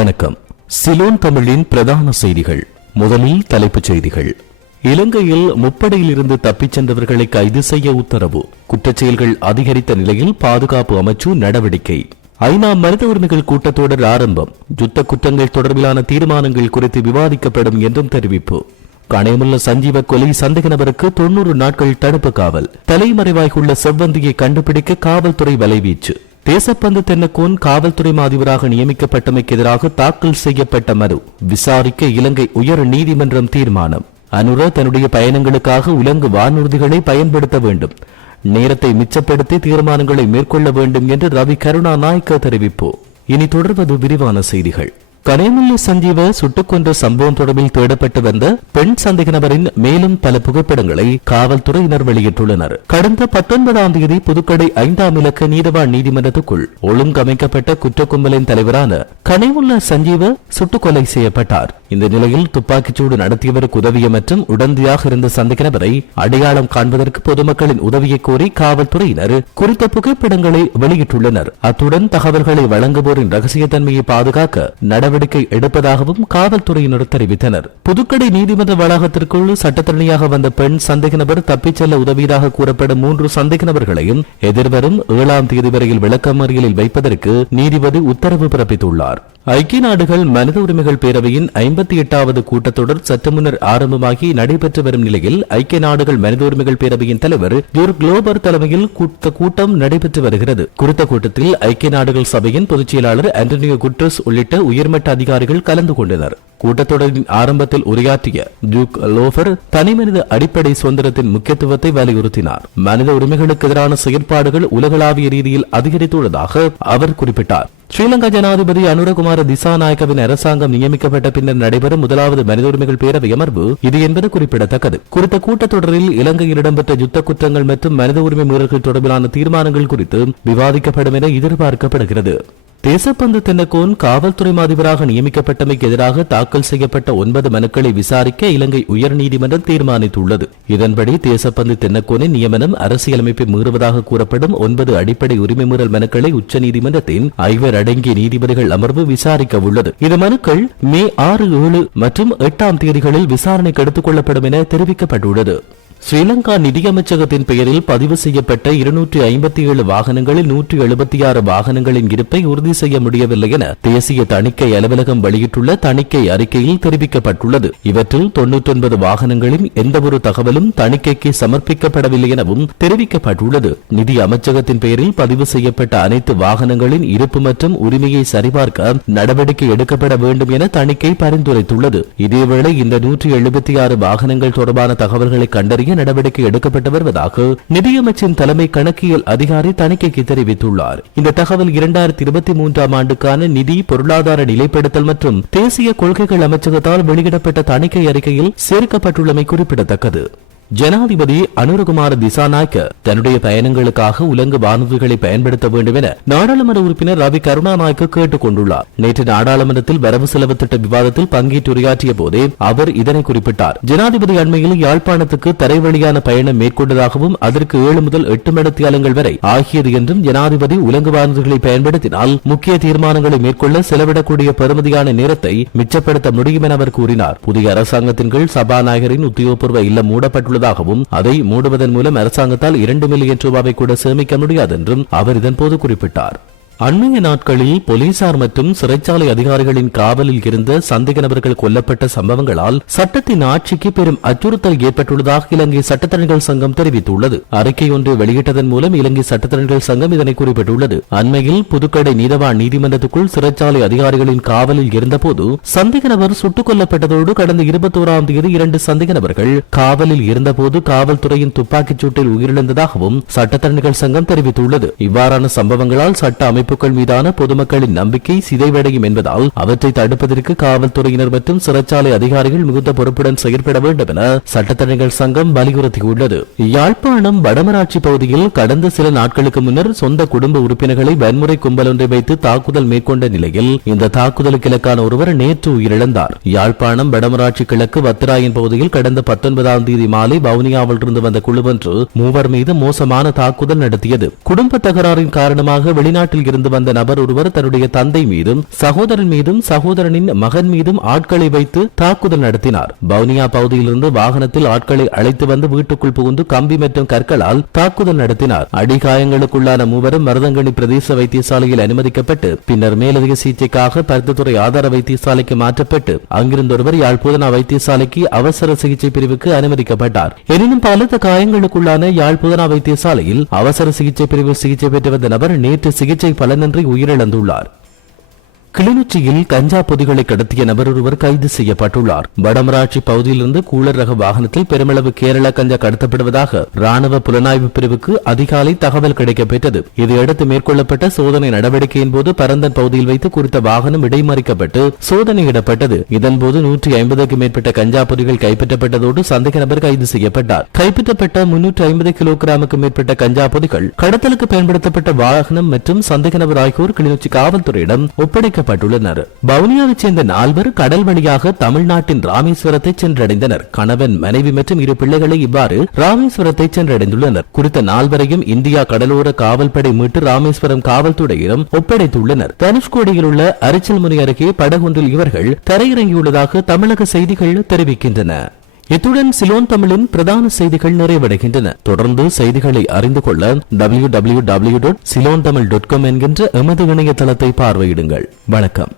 வணக்கம். சிலோன் தமிழின் பிரதான செய்திகள். முதலில் தலைப்புச் செய்திகள். இலங்கையில் முப்படையில் இருந்து தப்பிச் சென்றவர்களை கைது செய்ய உத்தரவு. குற்றச்செயல்கள் அதிகரித்த நிலையில் பாதுகாப்பு அமைச்சு நடவடிக்கை. ஐநா மனித உரிமைகள் கூட்டத்தொடர் ஆரம்பம். யுத்த குற்றங்கள் தொடர்பிலான தீர்மானங்கள் குறித்து விவாதிக்கப்படும் என்றும் தெரிவிப்பு. கணையமுள்ள சஞ்சீவ கொலை சந்தேக நபருக்கு 90 நாட்கள் தடுப்பு காவல். தலைமறைவாய்க்குள்ள செவ்வந்தியை கண்டுபிடிக்க காவல்துறை வலைவீச்சு. தேசப்பந்து தென்னக்கோன் காவல்துறை அதிபராக நியமிக்கப்பட்டமைக்கு எதிராக தாக்கல் செய்யப்பட்ட மனு விசாரிக்க இலங்கை உயர் நீதிமன்றம் தீர்மானம். அனுர தன்னுடைய பயணங்களுக்காக உலங்கு வானூர்திகளை பயன்படுத்த வேண்டும், நேரத்தை மிச்சப்படுத்தி தீர்மானங்களை மேற்கொள்ள வேண்டும் என்று ரவி கருணாநாயக்க தெரிவிப்பு. இனி தொடர்வது விரிவான செய்திகள். கணையமுள்ள சஞ்சீவ சுட்டுக் கொன்ற சம்பவம் தொடர்பில் தேடப்பட்டு வந்த பெண் சந்தேக நபரின் மேலும் பல புகைப்படங்களை காவல்துறையினர் வெளியிட்டுள்ளனர். கடந்த 19ஆம் தேதி புதுக்கடை 5ஆம் இலக்க நீதவான் நீதிமன்றத்துக்குள் ஒழுங்கமைக்கப்பட்ட குற்றக்கும்பலின் தலைவரான கணையமுள்ள சஞ்சீவ சுட்டுக் கொலை செய்யப்பட்டார். இந்த நிலையில் துப்பாக்கிச்சூடு நடத்தியவருக்கு உதவிய மற்றும் உடந்தையாக இருந்த சந்தேக நபரை அடையாளம் காண்பதற்கு பொதுமக்களின் உதவியை கோரி காவல்துறையினர் குறித்த புகைப்படங்களை வெளியிட்டுள்ளனர். அத்துடன் தகவல்களை வழங்குவோரின் ரகசியத்தன்மையை பாதுகாக்க நடவடிக்கை எடுப்பதாகவும் காவல்துறையினர் தெரிவித்தனர். புதுக்கடை நீதிமன்ற வளாகத்திற்குள் சட்டத்தரணியாக வந்த பெண் சந்தேக நபர் தப்பிச் செல்ல உதவியதாக கூறப்படும் 3 சந்தேக நபர்களையும் எதிர்வரும் 7ஆம் தேதி வரையில் விளக்கமறியலில் வைப்பதற்கு நீதிபதி உத்தரவு பிறப்பித்துள்ளார். ஐக்கிய நாடுகள் மனித உரிமைகள் பேரவையின் 58வது கூட்டத்தொடர் சற்று முன்னர் ஆரம்பமாகி நடைபெற்று வரும் நிலையில் ஐக்கிய நாடுகள் மனித உரிமைகள் பேரவையின் தலைவர் ஜோர் குளோபர் தலைமையில் கூட்டம் நடைபெற்று வருகிறது. குறித்த கூட்டத்தில் ஐக்கிய நாடுகள் சபையின் பொதுச் செயலாளர் ஆண்டனியோ குட்ரஸ் உள்ளிட்ட உயர்மட்ட அதிகாரிகள் கலந்து கொண்டனர். கூட்டத்தொடரின் ஆரம்பத்தில் உரையாற்றிய ஜூக் லோபர் தனிமனித அடிப்படை சுதந்திரத்தின் முக்கியத்துவத்தை வலியுறுத்தினார். மனித உரிமைகளுக்கு எதிரான செயற்பாடுகள் உலகளாவிய ரீதியில் அதிகரித்துள்ளதாக அவர் குறிப்பிட்டார். ஸ்ரீலங்கா ஜனாதிபதி அனுரகுமார திசாநாயக்கவின் அரசாங்கம் நியமிக்கப்பட்ட பின்னர் நடைபெறும் முதலாவது மனித உரிமைகள் பேரவை அமர்வு இது என்பது குறிப்பிடத்தக்கது. குறித்த கூட்டத்தொடரில் இலங்கையில் இடம்பெற்ற யுத்த குற்றங்கள் மற்றும் மனித உரிமை மீறல்கள் தொடர்பிலான தீர்மானங்கள் குறித்து விவாதிக்கப்படும் என எதிர்பார்க்கப்படுகிறது. தேசப்பந்து தென்னக்கோன் காவல்துறை அதிபராக நியமிக்கப்பட்டமைக்கு எதிராக தாக்கல் செய்யப்பட்ட 9 மனுக்களை விசாரிக்க இலங்கை உயர்நீதிமன்றம் தீர்மானித்துள்ளது. இதன்படி தேசப்பந்து தென்னக்கோனின் நியமனம் அரசியலமைப்பை மீறுவதாக கூறப்படும் 9 அடிப்படை உரிமை மீறல் மனுக்களை உச்சநீதிமன்றத்தின் 5 அடங்கிய நீதிபதிகள் அமர்வு விசாரிக்க உள்ளது. இந்த மனுக்கள் மே 6, 7 மற்றும் 8ஆம் தேதிகளில் விசாரணைக்கு எடுத்துக் கொள்ளப்படும் என தெரிவிக்கப்பட்டுள்ளது. ஸ்ரீலங்கா நிதியமைச்சகத்தின் பெயரில் பதிவு செய்யப்பட்ட 257 வாகனங்களில் 176 வாகனங்களின் இருப்பை உறுதி செய்ய முடியவில்லை என தேசிய தணிக்கை அலுவலகம் வெளியிட்டுள்ள தணிக்கை அறிக்கையில் தெரிவிக்கப்பட்டுள்ளது. இவற்றில் 99 வாகனங்களின் எந்தவொரு தகவலும் தணிக்கைக்கு சமர்ப்பிக்கப்படவில்லை எனவும் தெரிவிக்கப்பட்டுள்ளது. நிதி அமைச்சகத்தின் பெயரில் பதிவு செய்யப்பட்ட அனைத்து வாகனங்களின் இருப்பு மற்றும் உரிமையை சரிபார்க்க நடவடிக்கை எடுக்கப்பட வேண்டும் என தணிக்கை பரிந்துரைத்துள்ளது. இதேவேளை இந்த 176 வாகனங்கள் தொடர்பான தகவல்களை கண்டறிய நடவடிக்கை எடுக்கப்பட்டு வருவதாக நிதியமைச்சின் தலைமை கணக்கியல் அதிகாரி தணிக்கைக்கு தெரிவித்துள்ளார். இந்த தகவல் 2023ஆம் ஆண்டுக்கான நிதி பொருளாதார நிலைப்படுத்தல் மற்றும் தேசிய கொள்கைகள் அமைச்சகத்தால் வெளியிடப்பட்ட தணிக்கை அறிக்கையில் சேர்க்கப்பட்டுள்ளமை குறிப்பிடத்தக்கது. ஜனாதிபதி அனுரகுமார திசாநாயக்க தன்னுடைய பயணங்களுக்காக உலங்கு வானூர்திகளை பயன்படுத்த வேண்டும் என நாடாளுமன்ற உறுப்பினர் ரவி கருணாநாயக்க கேட்டுக் கொண்டுள்ளார். நேற்று நாடாளுமன்றத்தில் வரவு செலவு திட்ட விவாதத்தில் பங்கேற்று உரையாற்றிய போதே அவர் இதனை குறிப்பிட்டார். ஜனாதிபதி அண்மையில் யாழ்ப்பாணத்துக்கு தரைவழியான பயணம் மேற்கொண்டதாகவும் அதற்கு 7 முதல் 8 மணித்தியாலங்கள் வரை ஆகியது என்றும் ஜனாதிபதி உலங்கு வானூர்திகளை பயன்படுத்தினால் முக்கிய தீர்மானங்களை மேற்கொள்ள செலவிடக்கூடிய பெறுமதியான நேரத்தை மிச்சப்படுத்த முடியும் என அவர் கூறினார். புதிய அரசாங்கத்தின் கீழ் சபாநாயகரின் உத்தியோகபூர்வ இல்லம் மூடப்பட்டுள்ளது. அதை மூடுவதன் மூலம் அரசாங்கத்தால் 2 மில்லியன் ரூபாவை கூட சேமிக்க முடியாது என்றும் அவர் இதன்போது குறிப்பிட்டார். அண்மைய நாட்களில் போலீசார் மற்றும் சிறைச்சாலை அதிகாரிகளின் காவலில் இருந்த சந்தேக நபர்கள் கொல்லப்பட்ட சம்பவங்களால் சட்டத்தின் ஆட்சிக்கு பெரும் அச்சுறுத்தல் ஏற்பட்டுள்ளதாக இலங்கை சட்டத்தரணிகள் சங்கம் தெரிவித்துள்ளது. அறிக்கை ஒன்றை வெளியிட்டதன் மூலம் இலங்கை சட்டத்தரணிகள் சங்கம் இதனை குறிப்பிட்டுள்ளது. அண்மையில் புதுக்கடை நீதவான் நீதிமன்றத்துக்குள் சிறைச்சாலை அதிகாரிகளின் காவலில் இருந்தபோது சந்தேக நபர் சுட்டுக் கொல்லப்பட்டதோடு கடந்த 21ஆம் தேதி 2 சந்தேக நபர்கள் காவலில் இருந்தபோது காவல்துறையின் துப்பாக்கிச் சூட்டில் உயிரிழந்ததாகவும் சட்டத்தரணிகள் சங்கம் தெரிவித்துள்ளது. இவ்வாறான சம்பவங்களால் சட்ட அமைப்பு மீதான பொதுமக்களின் நம்பிக்கை சிதைவடையும் என்பதால் அவற்றை தடுப்பதற்கு காவல்துறையினர் மற்றும் சிறைச்சாலை அதிகாரிகள் மிகுந்த பொறுப்புடன் செயற்பட வேண்டும் என சட்டத்தரணிகள் சங்கம் வலியுறுத்தியுள்ளது. யாழ்ப்பாணம் வடமராட்சி பகுதியில் கடந்த சில நாட்களுக்கு முன்னர் சொந்த குடும்ப உறுப்பினர்களை வன்முறை கும்பல் ஒன்றை வைத்து தாக்குதல் மேற்கொண்ட நிலையில் இந்த தாக்குதலுக்கு இலக்கான ஒருவர் நேற்று உயிரிழந்தார். யாழ்ப்பாணம் வடமராட்சி கிழக்கு வத்திராயன் பகுதியில் கடந்த 19ஆம் தேதி மாலை வவுனியாவில் இருந்து வந்த குழு ஒன்று 3 மீது மோசமான தாக்குதல் நடத்தியது. குடும்ப தகராறின் காரணமாக வெளிநாட்டில் இருந்து வந்த நபர் ஒருவர் தன்னுடைய தந்தை மீதும் சகோதரன் மீதும் சகோதரனின் மகன் மீதும் ஆட்களை வைத்து தாக்குதல் நடத்தினார். வவுனியா பகுதியிலிருந்து வாகனத்தில் ஆட்களை அழைத்து வந்து வீட்டுக்குள் புகுந்து கம்பி மற்றும் கற்களால் தாக்குதல் நடத்தினார். அடிகாயங்களுக்குள்ளான மூவரும் மருதங்கணி பிரதேச வைத்தியசாலையில் அனுமதிக்கப்பட்டு பின்னர் மேலதிக சிகிச்சைக்காக பருத்தித்துறை ஆதார வைத்தியசாலைக்கு மாற்றப்பட்டு அங்கிருந்த ஒருவர் யாழ் போதனா வைத்தியசாலைக்கு அவசர சிகிச்சை பிரிவுக்கு அனுமதிக்கப்பட்டார். எனினும் பலத்த காயங்களுக்குள்ளான யாழ் போதனா வைத்தியசாலையில் அவசர சிகிச்சை பிரிவு சிகிச்சை பெற்று வந்த நபர் நேற்று சிகிச்சை பலனின்றி உயிரிழந்துள்ளார். கிளிநொச்சியில் கஞ்சா பொதிகளை கடத்திய நபர் ஒருவர் கைது செய்யப்பட்டுள்ளார். வடமராட்சி பகுதியிலிருந்து கூலர் ரக வாகனத்தில் பெருமளவு கேரள கஞ்சா கடத்தப்படுவதாக ராணுவ புலனாய்வு பிரிவுக்கு அதிகாலை தகவல் கிடைக்கப்பெற்றது. இதையடுத்து மேற்கொள்ளப்பட்ட சோதனை நடவடிக்கையின் போது பரந்தன் பகுதியில் வைத்து குறித்த வாகனம் இடைமறிக்கப்பட்டு சோதனையிடப்பட்டது. இதன்போது 150க்கும் மேற்பட்ட கஞ்சா பொதிகள் கைப்பற்றப்பட்டதோடு சந்தேக நபர் கைது செய்யப்பட்டார். கைப்பற்றப்பட்ட 350 கிலோகிராமுக்கும் மேற்பட்ட கஞ்சா பொதிகள் கடத்தலுக்கு பயன்படுத்தப்பட்ட வாகனம் மற்றும் சந்தேக நபர் ஆகியோர் கிளிநொச்சி காவல்துறையிடம் ஒப்படைக்க வவுனியாவைச் சேர்ந்த 4 கடல் வழியாக தமிழ்நாட்டின் ராமேஸ்வரத்தை சென்றடைந்தனர். கணவன், மனைவி மற்றும் 2 பிள்ளைகளை இவ்வாறு ராமேஸ்வரத்தை சென்றடைந்துள்ளனர். குறித்த 4 இந்தியா கடலோர காவல்படை மீட்டு ராமேஸ்வரம் காவல்துறையிடம் ஒப்படைத்துள்ளனர். தனுஷ்கோடியில் உள்ள அரிச்சல்முனை அருகே படகொன்றில் இவர்கள் தரையிறங்கியுள்ளதாக தமிழக செய்திகள் தெரிவிக்கின்றன. இத்துடன் சிலோன் தமிழின் பிரதான செய்திகள் நிறைவடைகின்றன. தொடர்ந்து செய்திகளை அறிந்து கொள்ள www.ceylontamil.com என்கின்ற எமது இணையதளத்தை பார்வையிடுங்கள். வணக்கம்.